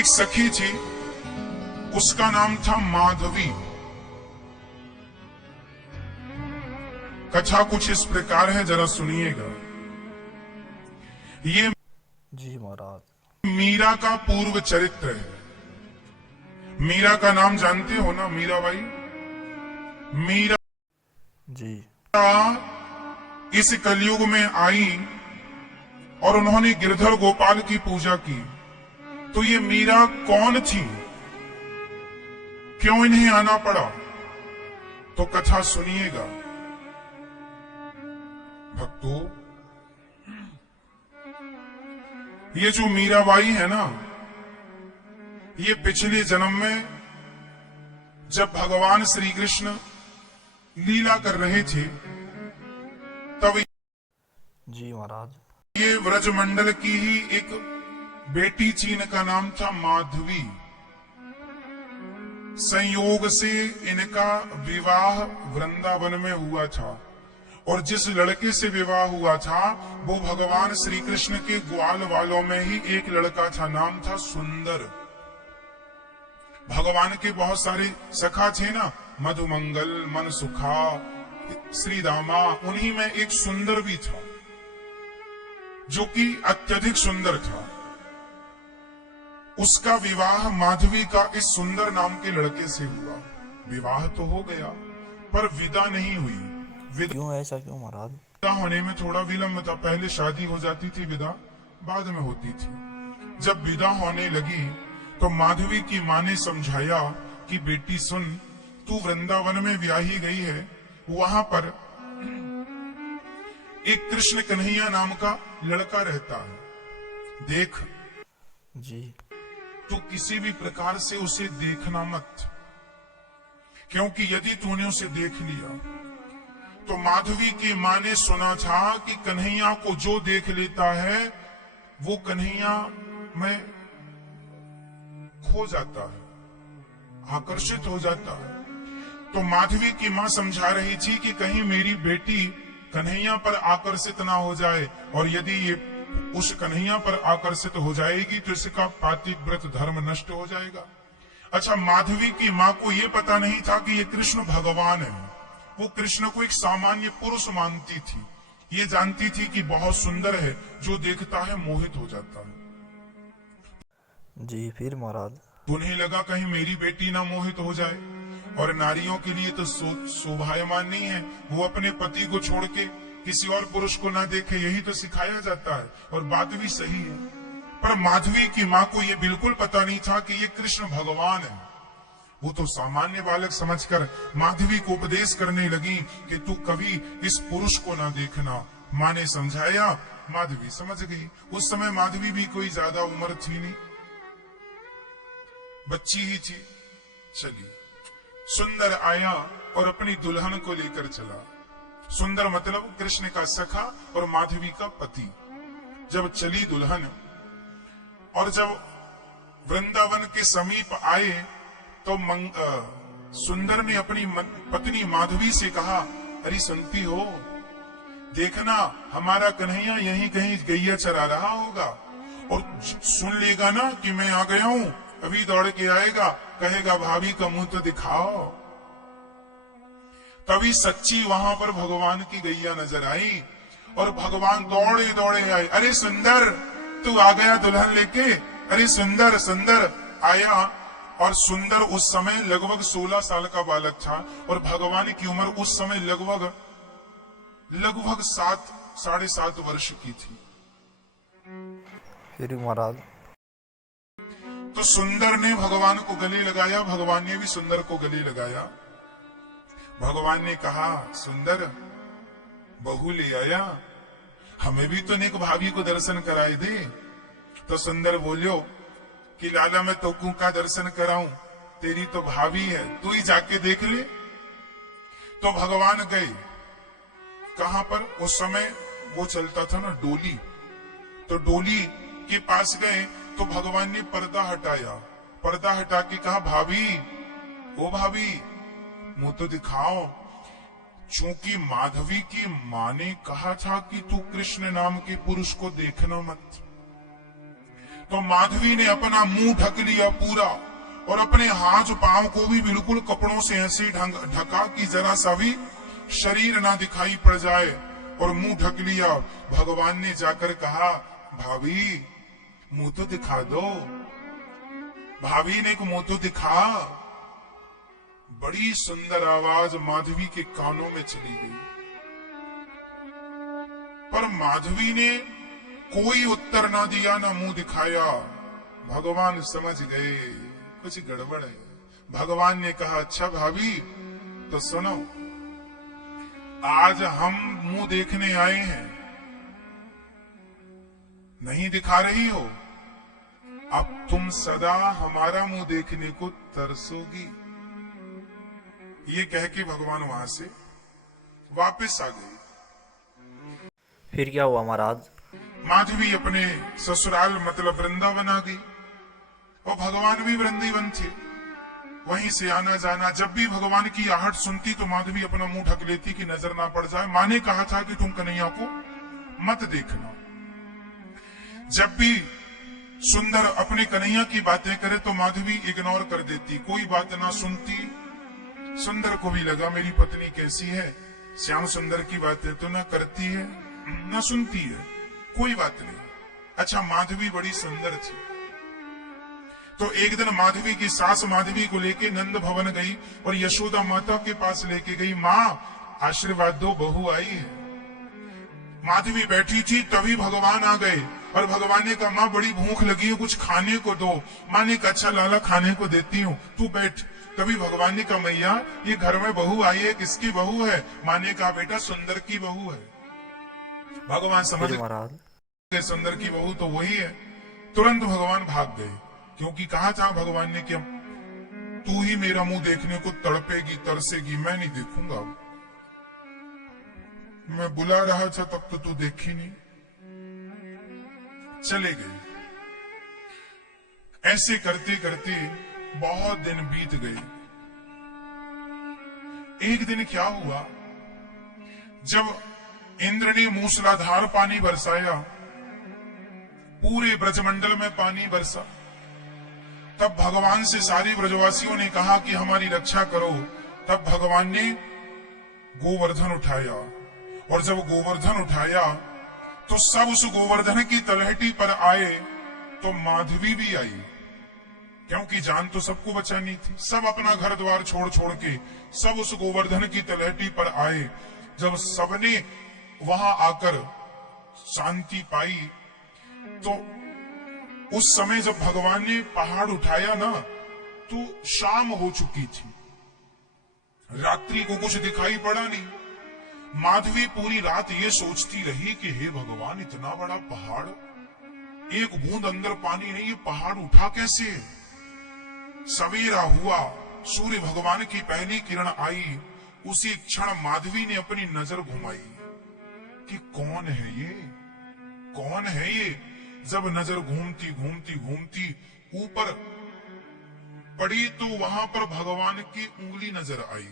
एक सखी थी, उसका नाम था माधवी। कथा कुछ इस प्रकार है, जरा सुनिएगा। ये जी महाराज। मीरा का पूर्व चरित्र है। मीरा का नाम जानते हो ना, मीराबाई। मीरा जी इस कलयुग में आई और उन्होंने गिरधर गोपाल की पूजा की। तो ये मीरा कौन थी, क्यों इन्हें आना पड़ा, तो कथा सुनिएगा भक्तों। ये जो मीराबाई है ना, ये पिछले जन्म में जब भगवान श्री कृष्ण लीला कर रहे थे, तब जी महाराज। ये व्रजमंडल की ही एक बेटी थी, इनका नाम था माधवी। संयोग से इनका विवाह वृंदावन में हुआ था, और जिस लड़के से विवाह हुआ था वो भगवान श्री कृष्ण के ग्वाल वालों में ही एक लड़का था, नाम था सुंदर। भगवान के बहुत सारे सखा थे ना, मधुमंगल, मनसुखा, श्रीदामा, उन्हीं में एक सुंदर भी था, जो कि अत्यधिक सुंदर था। उसका विवाह माधवी का इस सुंदर नाम के लड़के से हुआ। विवाह तो हो गया, पर विदा नहीं हुई। क्यों ऐसा क्यों महाराज? विदा होने में थोड़ा विलंब था। पहले शादी हो जाती थी, विदा बाद में होती थी। जब विदा होने लगी तो माधवी की मां ने समझाया कि बेटी सुन, तू वृंदावन में ब्याही गई है, वहां पर एक कृष्ण कन्हैया नाम का लड़का रहता है, देख। जी। तू किसी भी प्रकार से उसे देखना मत, क्योंकि यदि तूने उसे देख लिया तो माधवी की मां ने सुना था कि कन्हैया को जो देख लेता है वो कन्हैया में खो जाता है, आकर्षित हो जाता है। तो माधवी की मां समझा रही थी कि कहीं मेरी बेटी कन्हैया पर आकर्षित ना हो जाए, और यदि ये उस कन्हैया पर आकर्षित हो जाएगी तो इसका पातिव्रत धर्म नष्ट हो जाएगा। अच्छा, माधवी की मां को यह पता नहीं था कि ये कृष्ण भगवान है। वो कृष्ण को एक सामान्य पुरुष मानती थी। ये जानती थी कि बहुत सुंदर है, जो देखता है मोहित हो जाता है। जी फिर महाराज? उन्हें लगा कहीं मेरी बेटी ना मोहित हो जाए, और नारियों के लिए तो शोभायमान नहीं है वो अपने पति को छोड़ के किसी और पुरुष को ना देखे, यही तो सिखाया जाता है, और बात भी सही है। पर माधवी की मां को यह बिल्कुल पता नहीं था कि ये कृष्ण भगवान है। वो तो सामान्य बालक समझकर माधवी को उपदेश करने लगी कि तू कभी इस पुरुष को ना देखना। मां ने समझाया, माधवी समझ गई। उस समय माधवी भी कोई ज्यादा उम्र थी नहीं, बच्ची ही थी। चली, सुंदर आया और अपनी दुल्हन को लेकर चला। सुंदर मतलब कृष्ण का सखा और माधवी का पति। जब चली दुल्हन, और जब वृंदावन के समीप आए तो सुंदर ने अपनी पत्नी माधवी से कहा, अरे सुनती हो, देखना हमारा कन्हैया यहीं कहीं गैया चरा रहा होगा, और सुन लेगा ना कि मैं आ गया हूं, अभी दौड़ के आएगा, कहेगा भाभी का मुंह तो दिखाओ। तभी सच्ची वहां पर भगवान की गैया नजर आई, और भगवान दौड़े दौड़े आए। अरे सुंदर, तू आ गया दुल्हन लेके, अरे सुंदर सुंदर आया। और सुंदर उस समय लगभग 16 साल का बालक था, और भगवान की उम्र उस समय लगभग 7.5 वर्ष की थी। फिर महाराज? तो सुंदर ने भगवान को गले लगाया, भगवान ने भी सुंदर को गले लगाया। भगवान ने कहा, सुंदर बहू ले आया, हमें भी तो नेक भाभी को दर्शन कराए दे। तो सुंदर बोलियो कि लाला मैं तो का दर्शन कराऊं, तेरी तो भाभी है, तू ही जाके देख ले। तो भगवान गए कहां पर, उस समय वो चलता था ना डोली, तो डोली के पास गए तो भगवान ने पर्दा हटाया। पर्दा हटा के कहा, भाभी, ओ भाभी, मुंह तो दिखाओ। चूंकि माधवी की मां ने कहा था कि तू कृष्ण नाम के पुरुष को देखना मत, तो माधवी ने अपना मुंह ढक लिया पूरा और अपने हाथ पांव को भी बिल्कुल कपड़ों से ऐसे ढका कि जरा सा भी शरीर ना दिखाई पड़ जाए, और मुंह ढक लिया। भगवान ने जाकर कहा, भाभी मुंह तो दिखा दो, भाभी ने मुंह तो दिखा। बड़ी सुंदर आवाज माधवी के कानों में चली गई, पर माधवी ने कोई उत्तर ना दिया, ना मुंह दिखाया। भगवान समझ गए कुछ गड़बड़ है। भगवान ने कहा, अच्छा भाभी तो सुनो, आज हम मुंह देखने आए हैं, नहीं दिखा रही हो, अब तुम सदा हमारा मुंह देखने को तरसोगी। ये कह के भगवान वहां से वापस आ गए। फिर क्या हुआ महाराज? माधवी अपने ससुराल मतलब वृंदावन आ गई, और भगवान भी वृंदावन थे, वहीं से आना जाना। जब भी भगवान की आहट सुनती तो माधवी अपना मुंह ढक लेती कि नजर ना पड़ जाए। माँ ने कहा था कि तुम कन्हैया को मत देखना। जब भी सुंदर अपने कन्हैया की बातें करे तो माधवी इग्नोर कर देती, कोई बात ना सुनती। सुंदर को भी लगा मेरी पत्नी कैसी है, श्याम सुंदर की बातें तो ना करती है ना सुनती है, कोई बात नहीं। अच्छा, माधवी बड़ी सुंदर थी। तो एक दिन माधवी की सास माधवी को लेके नंद भवन गई और यशोदा माता के पास लेके गई। माँ आशीर्वाद दो, बहू आई है। माधवी बैठी थी, तभी भगवान आ गए और भगवान ने कहा, माँ बड़ी भूख लगी है, कुछ खाने को दो। माँ ने कहा, अच्छा लाला खाने को देती हूँ, तू बैठ। तभी भगवान ने कहा, मैया ये घर में बहू आई है, किसकी बहू है? माँ ने कहा, बेटा सुंदर की बहू है। भगवान समझ गए सुंदर की बहू तो वही है। तुरंत भगवान भाग गए, क्योंकि कहा था भगवान ने कि तू ही मेरा मुंह देखने को तड़पेगी, तरसेगी, मैं नहीं देखूंगा। मैं बुला रहा था तब तो तू देखी नहीं। चले गए। ऐसे करते करते बहुत दिन बीत गए। एक दिन क्या हुआ, जब इंद्र ने मूसलाधार पानी बरसाया, पूरे ब्रजमंडल में पानी बरसा, तब भगवान से सारे ब्रजवासियों ने कहा कि हमारी रक्षा करो। तब भगवान ने गोवर्धन उठाया, और जब गोवर्धन उठाया तो सब उस गोवर्धन की तलहटी पर आए, तो माधवी भी आई, क्योंकि जान तो सबको बचानी थी। सब अपना घर द्वार छोड़ छोड़ के सब उस गोवर्धन की तलहटी पर आए। जब सबने वहां आकर शांति पाई, तो उस समय जब भगवान ने पहाड़ उठाया ना, तो शाम हो चुकी थी, रात्रि को कुछ दिखाई पड़ा नहीं। माधवी पूरी रात ये सोचती रही कि हे भगवान, इतना बड़ा पहाड़, एक बूंद अंदर पानी नहीं, ये पहाड़ उठा कैसे? सवेरा हुआ, सूर्य भगवान की पहली किरण आई, उसी क्षण माधवी ने अपनी नजर घुमाई कि कौन है ये, कौन है ये। जब नजर घूमती घूमती घूमती ऊपर पड़ी तो वहां पर भगवान की उंगली नजर आई।